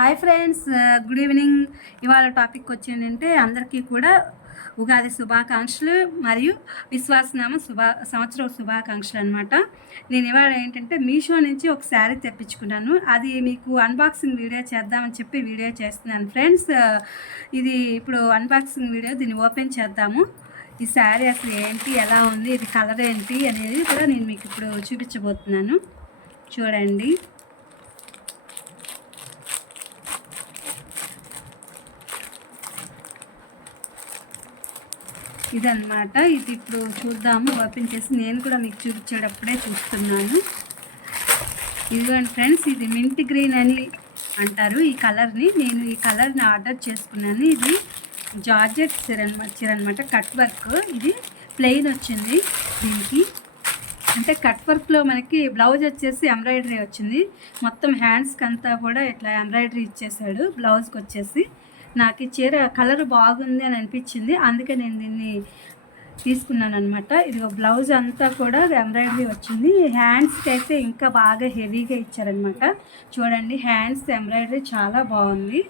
Hi friends, good evening. ఇవాళ topic వచ్చిందంటే అందరికీ కూడా ఉగాది శుభాకాంక్షలు మరియు విశ్వాసనామ సంవత్సర శుభాకాంక్షలు అనమాట. నేను ఇవాళ ఏంటంటే మీషో నుంచి ఒక శారీ తెప్పించుకున్నాను. అది మీకు అన్బాక్సింగ్ వీడియో చేద్దామని చెప్పి వీడియో చేస్తున్నాను ఫ్రెండ్స్. ఇది ఇప్పుడు అన్బాక్సింగ్ వీడియో, దీన్ని ఓపెన్ చేద్దాము. ఈ శారీ అసలు ఏంటి, ఎలా ఉంది, ఇది కలర్ ఏంటి అనేది కూడా నేను మీకు ఇప్పుడు చూపించబోతున్నాను. చూడండి. ఇదన్నమాట. ఇది ఇప్పుడు చూద్దాము, ఓపెన్ చేసి నేను కూడా మీకు చూపించేటప్పుడే చూస్తున్నాను. ఇదిగోండి ఫ్రెండ్స్, ఇది మింట్ గ్రీన్ అని అంటారు ఈ కలర్ని. నేను ఈ కలర్ని ఆర్డర్ చేసుకున్నాను. ఇది జార్జెట్ చీర అనమాట, కట్ వర్క్. ఇది ప్లెయిన్ వచ్చింది దీనికి. అంటే కట్ వర్క్లో మనకి బ్లౌజ్ వచ్చేసి ఎంబ్రాయిడరీ వచ్చింది. మొత్తం హ్యాండ్స్కి అంతా కూడా ఇట్లా ఎంబ్రాయిడరీ ఇచ్చేసాడు బ్లౌజ్కి వచ్చేసి. నాకు ఈ చీర కలర్ బాగుంది అని అనిపించింది, అందుకే నేను దీన్ని తీసుకున్నాను అనమాట. ఇది బ్లౌజ్ అంతా కూడా ఎంబ్రాయిడరీ వచ్చింది. హ్యాండ్స్కి అయితే ఇంకా బాగా హెవీగా ఇచ్చారనమాట. చూడండి, హ్యాండ్స్ ఎంబ్రాయిడరీ చాలా బాగుంది,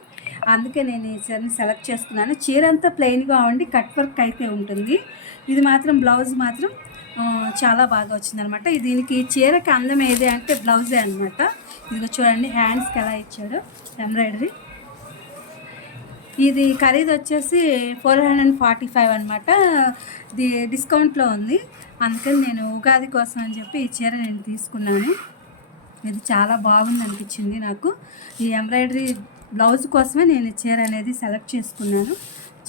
అందుకే నేను ఈ చీరని సెలెక్ట్ చేసుకున్నాను. చీర అంతా ప్లెయిన్గా ఉండి కట్ వర్క్ అయితే ఉంటుంది. ఇది మాత్రం బ్లౌజ్ మాత్రం చాలా బాగా వచ్చిందనమాట. దీనికి చీరకి అందం ఏది అంటే బ్లౌజే అనమాట. ఇదిగో చూడండి, హ్యాండ్స్కి ఎలా ఇచ్చాడు ఎంబ్రాయిడరీ. ఇది ఖరీదు వచ్చేసి 445 అనమాట. ఇది డిస్కౌంట్లో ఉంది, అందుకని నేను ఉగాది కోసం అని చెప్పి ఈ చీర నేను తీసుకున్నాను. ఇది చాలా బాగుంది అనిపించింది నాకు. ఈ ఎంబ్రాయిడరీ బ్లౌజ్ కోసమే నేను ఈ చీర అనేది సెలెక్ట్ చేసుకున్నాను.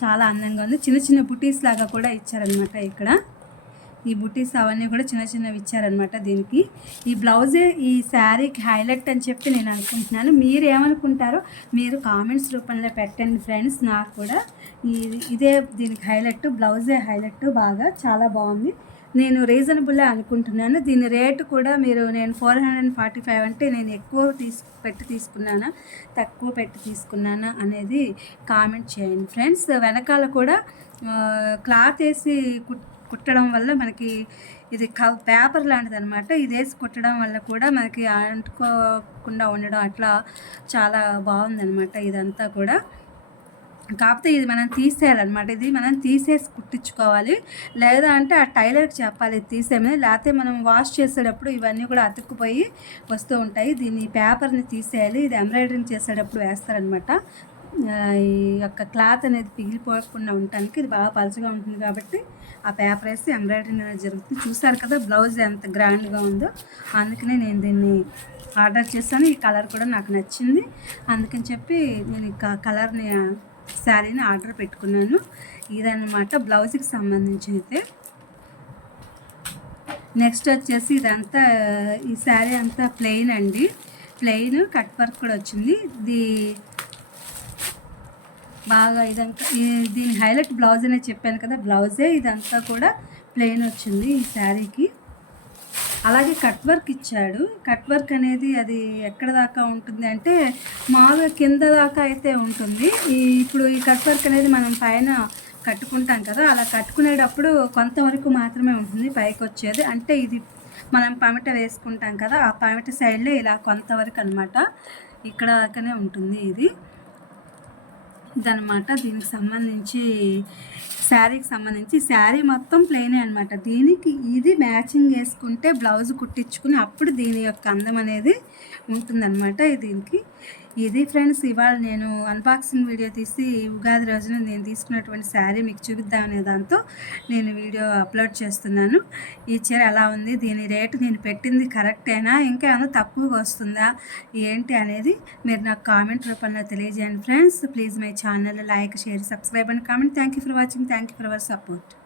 చాలా అందంగా ఉంది. చిన్న చిన్న బుటీస్ లాగా కూడా ఇచ్చారనమాట ఇక్కడ. ఈ బుటీస్ అవన్నీ కూడా చిన్న చిన్నవి ఇచ్చారనమాట దీనికి. ఈ బ్లౌజే ఈ శారీకి హైలైట్ అని చెప్పి నేను అనుకుంటున్నాను. మీరు ఏమనుకుంటారో మీరు కామెంట్స్ రూపంలో పెట్టండి ఫ్రెండ్స్. నాకు కూడా ఇదే దీనికి హైలైట్, బ్లౌజే హైలైట్. బాగా చాలా బాగుంది. నేను రీజనబుల్ అనుకుంటున్నాను. దీని రేటు కూడా నేను 445 అంటే నేను ఎక్కువ పెట్టి తీసుకున్నానా తక్కువ పెట్టి తీసుకున్నానా అనేది కామెంట్ చేయండి ఫ్రెండ్స్. వెనకాల కూడా క్లాత్ వేసి కుట్టడం వల్ల మనకి ఇది పేపర్ లాంటిది అనమాట. ఇది వేసి కుట్టడం వల్ల కూడా మనకి అంటుకోకుండా ఉండడం అట్లా చాలా బాగుందనమాట ఇదంతా కూడా. కాకపోతే ఇది మనం తీసేయాలన్నమాట. ఇది మనం తీసేసి కుట్టించుకోవాలి, లేదా అంటే ఆ టైలర్కి చెప్పాలి తీసేయమని. లేకపోతే మనం వాష్ చేసేటప్పుడు ఇవన్నీ కూడా అతుక్కుపోయి వస్తూ ఉంటాయి. దీన్ని పేపర్ని తీసేయాలి. ఇది ఎంబ్రాయిడరింగ్ చేసేటప్పుడు వేస్తారనమాట. ఈ యొక్క క్లాత్ అనేది పిగిలిపోకుండా ఉండటానికి ఇది బాగా పలుచగా ఉంటుంది కాబట్టి ఆ పేపర్ వేసి ఎంబ్రాయిడరింగ్ అనేది జరుగుతుంది. చూసారు కదా బ్లౌజ్ ఎంత గ్రాండ్గా ఉందో, అందుకనే నేను దీన్ని ఆర్డర్ చేశాను. ఈ కలర్ కూడా నాకు నచ్చింది, అందుకని చెప్పి నేను ఈ కలర్ని శారీని ఆర్డర్ పెట్టుకున్నాను. ఇదన్నమాట బ్లౌజ్కి సంబంధించి అయితే. నెక్స్ట్ వచ్చేసి ఇదంతా ఈ శారీ అంతా ప్లెయిన్ అండి. ప్లెయిన్ కట్ వర్క్ కూడా వచ్చింది. ఇది బాగా ఇదంతా దీని హైలైట్ బ్లౌజ్ అనేది చెప్పాను కదా, బ్లౌజే ఇదంతా కూడా ప్లెయిన్ వచ్చింది ఈ శారీకి. అలాగే కట్ వర్క్ ఇచ్చాడు. కట్ వర్క్ అనేది అది ఎక్కడ దాకా ఉంటుంది అంటే మామూలుగా కింద దాకా అయితే ఉంటుంది. ఇప్పుడు ఈ కట్ వర్క్ అనేది మనం పైన కట్టుకుంటాం కదా, అలా కట్టుకునేటప్పుడు కొంతవరకు మాత్రమే ఉంటుంది పైకి వచ్చేది. అంటే ఇది మనం పమిట వేసుకుంటాం కదా, ఆ పమిట సైడ్లో ఇలా కొంతవరకు అనమాట, ఇక్కడ దాకానే ఉంటుంది ఇది. ఇదనమాట దీనికి సంబంధించి, శారీకి సంబంధించి. శారీ మొత్తం ప్లెయినే అనమాట. దీనికి ఇది మ్యాచింగ్ వేసుకుంటే బ్లౌజ్ కుట్టించుకుని అప్పుడు దీని యొక్క అందం అనేది ఉంటుందన్నమాట దీనికి. ఇది ఫ్రెండ్స్, ఇవాళ నేను అన్బాక్సింగ్ వీడియో తీసి ఉగాది రోజున నేను తీసుకున్నటువంటి శారీ మీకు చూపిద్దామనే దాంతో నేను వీడియో అప్లోడ్ చేస్తున్నాను. ఈ చీర ఎలా ఉంది, దీని రేటు నేను పెట్టింది కరెక్టేనా, ఇంకా ఏమైనా తక్కువగా వస్తుందా ఏంటి అనేది మీరు నాకు కామెంట్ రూపంలో తెలియజేయండి friends. Please my channel like, share, subscribe and comment. Thank you for watching. Thank you for our support.